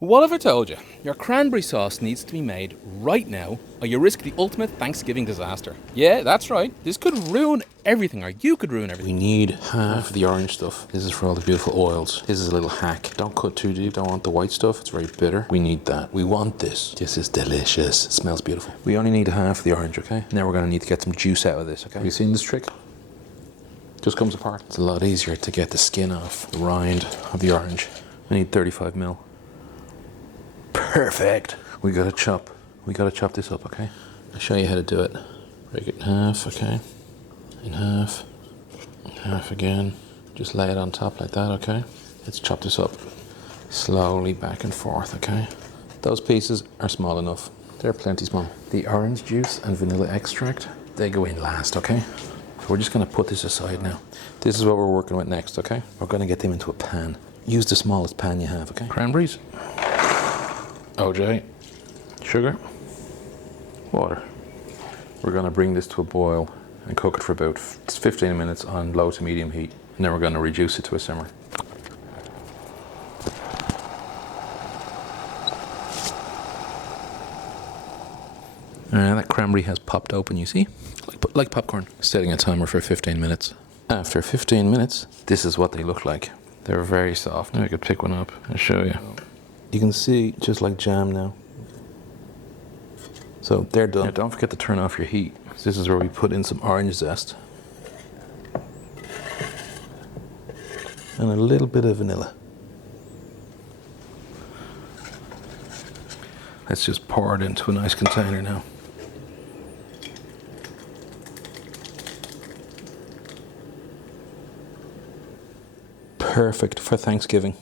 What have I told you? Your cranberry sauce needs to be made right now, or you risk the ultimate Thanksgiving disaster. Yeah, that's right. This could ruin everything, or you could ruin everything. We need half the orange stuff. This is for all the beautiful oils. This is a little hack. Don't cut too deep. Don't want the white stuff. It's very bitter. We need that. We want this. This is delicious. It smells beautiful. We only need half the orange, okay? Now we're going to need to get some juice out of this, okay? Have you seen this trick? Just comes apart. It's a lot easier to get the skin off the rind of the orange. I need 35 ml. Perfect. We gotta chop this up, okay? I'll show you how to do it. Break it in half, okay? In half again. Just lay it on top like that, okay? Let's chop this up slowly back and forth, okay? Those pieces are small enough. They're plenty small. The orange juice and vanilla extract, they go in last, okay? So we're just gonna put this aside now. This is what we're working with next, okay? We're gonna get them into a pan. Use the smallest pan you have, okay? Cranberries. OJ, sugar, water. We're going to bring this to a boil and cook it for about 15 minutes on low to medium heat. And then we're going to reduce it to a simmer. That cranberry has popped open, you see? Like popcorn. Setting a timer for 15 minutes. After 15 minutes, this is what they look like. They're very soft. Now I could pick one up and show you. You can see just like jam now. So they're done. Now don't forget to turn off your heat. This is where we put in some orange zest. And a little bit of vanilla. Let's just pour it into a nice container now. Perfect for Thanksgiving.